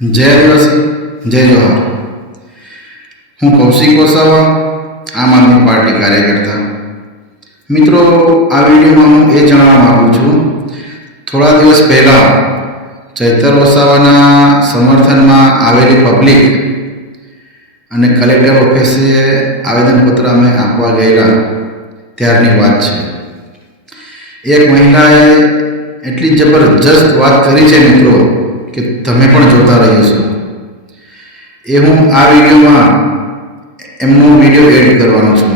જય આદિવાસી જય જોહાર. હું કૌશિક વસાવા, આમ આદમી પાર્ટી કાર્યકર્તા. મિત્રો, આ વિડીયોમાં હું એ જણાવવા માગું છું, થોડા દિવસ પહેલાં ચૈતર વસાવાના સમર્થનમાં આવેલી પબ્લિક અને કલેક્ટર ઓફિસે આવેદનપત્ર અમે આપવા ગયેલા ત્યારની વાત છે. એક મહિલાએ એટલી જબરજસ્ત વાત કરી છે મિત્રો કે તમે પણ જોતા રહીશો. એ હું આ વિડીયોમાં એમનો વિડીયો એડ કરવાનો છું,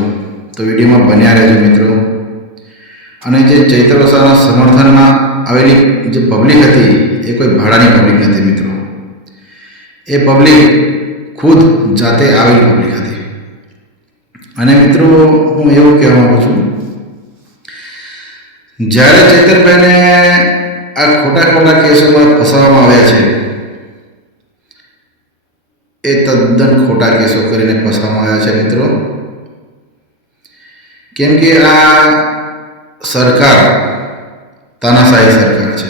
તો વિડીયોમાં બન્યા રહેજો મિત્રો. અને જે ચૈતર વસાવાના સમર્થનમાં આવેલી જે પબ્લિક હતી એ કોઈ ભાડાની પબ્લિક નથી મિત્રો. એ પબ્લિક ખુદ જાતે આવેલી પબ્લિક હતી. અને મિત્રો, હું એવું કહેવા માગું છું, જ્યારે ચૈતરભાઈને આ ખોટા કેસોમાં ફસાવવામાં આવ્યા છે, એ તદ્દન ખોટા કેસો કરીને ફસાવવામાં આવ્યા છે મિત્રો. કેમ કે આ સરકાર તાનાશાહી સરકાર છે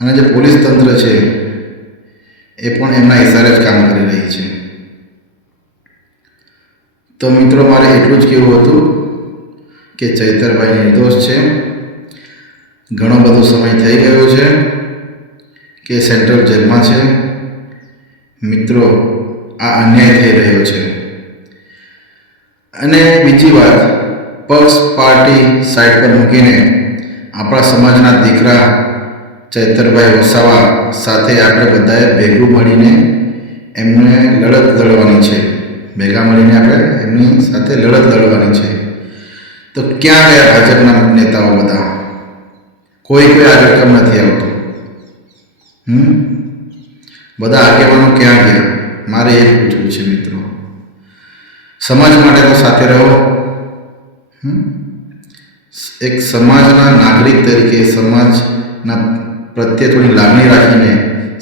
અને જે પોલીસ તંત્ર છે એ પણ એમના ઇશારે જ કામ કરી રહી છે. તો મિત્રો, મારે એટલું જ કહેવું હતું કે ચૈતરભાઈ નિર્દોષ છે. ઘણો બધો સમય થઈ ગયો છે કે સેન્ટ્રલ જેલમાં છે. મિત્રો, આ અન્યાય થઈ રહ્યો છે. અને બીજી વાત, પક્ષ પાર્ટી સાઈડ પર મૂકીને આપણા સમાજના દીકરા ચૈતરભાઈ વસાવા સાથે આપણે બધાએ ભેગું મળીને એમને લડત લડવાની છે. ભેગા મળીને આપણે એમની સાથે લડત લડવાની છે. તો ક્યાં ગયા ભાજપના નેતાઓ બધા? કોઈ આગળ કેમ નથી આવતું? બધા આગેવાનો ક્યાં ગયા? મારે એ પૂછવું છે મિત્રો. સમાજ માટે તો સાથે રહો. એક સમાજના નાગરિક તરીકે સમાજના પ્રત્યે થોડી લાગણી રાખીને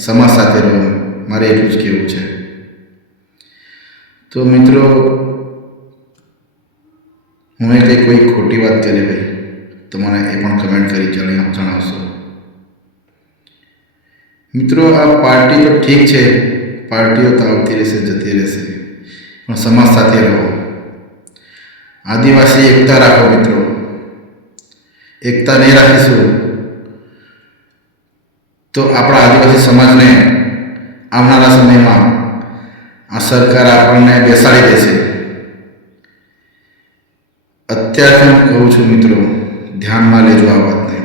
સમાજ સાથે રહો. મારે એટલું જ કહેવું છે. તો મિત્રો, હું એ કંઈ કોઈ ખોટી વાત કરી ભાઈ તો મને એ પણ કમેન્ટ કરી જણાવશો. મિત્રો, આ પાર્ટી તો ઠીક છે, પાર્ટીઓ તો આવતી રહેશે જતી રહેશે, પણ સમાજ સાથે રહો. આદિવાસી એકતા રાખો મિત્રો. એકતા નહીં રાખીશું તો આપણા આદિવાસી સમાજને આવનારા સમયમાં આ સરકાર આપણને બેસાડી દેશે. અત્યારથી હું કહું છું મિત્રો, ધ્યાનમાં લેજો આ વાતને.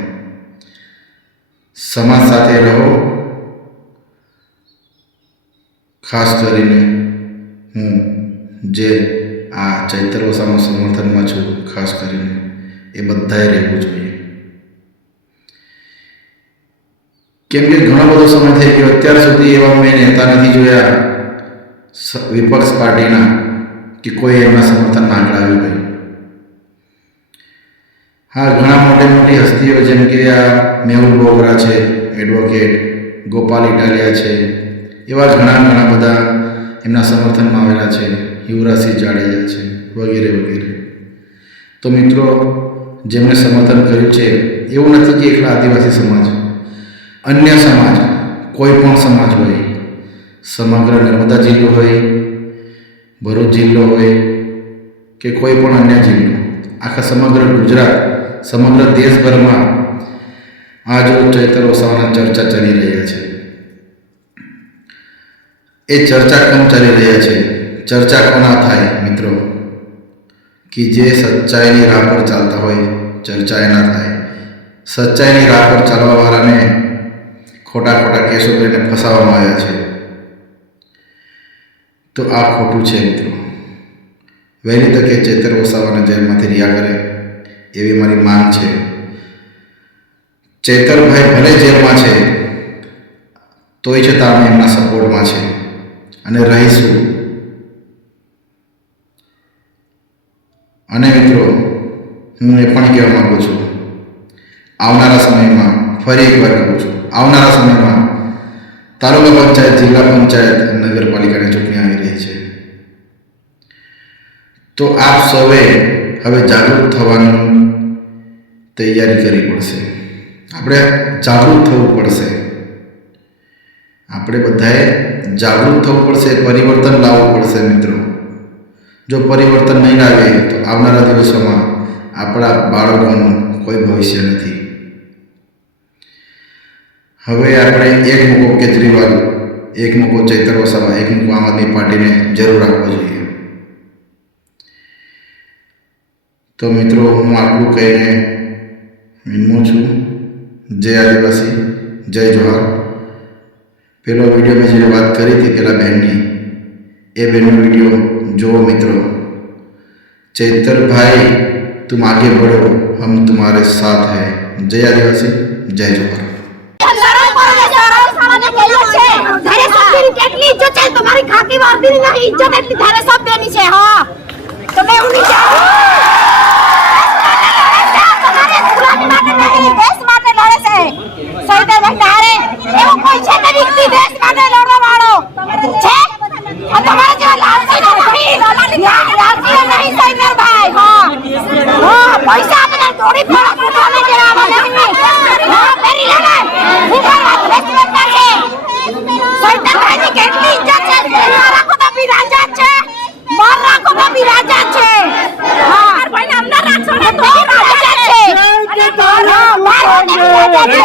સમાજ સાથે રહો. ખાસ કરીને હું જે આ ચૈતર વસાવાના સમર્થનમાં છું, ખાસ કરીને એ બધાએ રહેવું જોઈએ. કેમ કે ઘણો બધો સમય થઈ ગયો, અત્યાર સુધી એવા મેં નેતા નથી જોયા વિપક્ષ પાર્ટીના કે કોઈ એમના સમર્થનમાં આગળ આવ્યું હોય. હા, ઘણા મોટી હસ્તીઓ જેમ કે આ મેહુલ બોગરા છે, એડવોકેટ ગોપાલ ઇટાલિયા છે, એવા ઘણા બધા એમના સમર્થનમાં આવેલા છે. યુવરાજસિંહ જાડેજા છે, વગેરે વગેરે. તો મિત્રો, જેમણે સમર્થન કર્યું છે, એવું નથી કે એકલા આદિવાસી સમાજ, અન્ય સમાજ, કોઈ પણ સમાજ હોય, સમગ્ર નર્મદા જિલ્લો હોય, ભરૂચ જિલ્લો હોય કે કોઈ પણ અન્ય જિલ્લો, આખા સમગ્ર ગુજરાત, સમગ્ર દેશભરમાં આ જો ચૈતર વસાવાના ચર્ચા ચાલી રહ્યા છે. એ ચર્ચા કેમ ચાલી રહ્યા છે? ચર્ચા કોના થાય મિત્રો? કે જે સચ્ચાઈની રાહ પર ચાલતા હોય, ચર્ચા એના થાય. સચ્ચાઈની રાહ પર ચાલવાવાળાને ખોટા કેસો કરીને ફસાવવામાં આવ્યા છે. તો આ ખોટું છે મિત્રો. વહેલી તકે ચૈતર વસાવાને જેલમાંથી રિહા કરે એવી મારી માંગ છે. ચૈતરભાઈ ભલે જેલમાં છે તોય છતાં અમે એમના સપોર્ટમાં છે અને રહીશું. અને મિત્રો, હું એ પણ કહેવા માગું છું, આવનારા સમયમાં, ફરી એકવાર કહું છું, આવનારા સમયમાં તાલુકા પંચાયત, જિલ્લા પંચાયત, નગરપાલિકાની ચૂંટણી આવી રહી છે. તો આપ સૌએ હવે જાગૃત થવાની તૈયારી કરવી પડશે. આપણે જાગૃત થવું પડશે. આપણે બધાએ જાગૃત થવું પડશે, પરિવર્તન લાવવું પડશે મિત્રો. જો પરિવર્તન નહીં લાવીએ તો આવનારા દિવસોમાં આપણા બાળકોનું કોઈ ભવિષ્ય નથી. હવે આપણે એક મૂકો કેજરીવાલ, એક મૂકો ચૈતર વસાવા, એક મૂકો આમ આદમી પાર્ટીને જરૂર રાખવો જોઈએ. તો મિત્રો હું આટલું કહીને વિનમું છું. જય આદિવાસી, જય જોહાર. પેલો વિડીયો મેં જેને વાત કરી હતી પેલા બહેનની, એ બહેનનો વિડીયો જુઓ મિત્રો. ચૈતરભાઈ तुम आगे बढ़ो, हम तुम्हारे साथ हैं. जय आदिवासी, जय जोहार. કેટલી ઇજ્જત છે તમારી, ખાકી વર્દીની નહીં ઇજ્જત, એટલી ધારે સબ દેની છે. હા તમે ઉની જાઓ, તમારે ગુલામી માટે નહીં, દેશ માટે લડે છે. સૈદાભાઈ ધારે એવું કોઈ છે કે વ્યક્તિ દેશ માટે લડવા વાળો છે? અને તમારા જેવા લાલચી નહીં, લાલચી નહીં સૈદાભાઈ. હા હા, પૈસા આપણે થોડી ફરક ઉઠાને જેવા નહીં. હા ફેરી લેને હું કરવા રેસ્ટોરન્ટ છે. સૈદાભાઈની કેટલી ઇજ્જત છે, મારા કો તો બી રાજા છે, મારા કો તો બી રાજા છે. હા ભાઈને અમને રાખશો ને તો રાજા છે. હા મારા કો તો રાજા છે.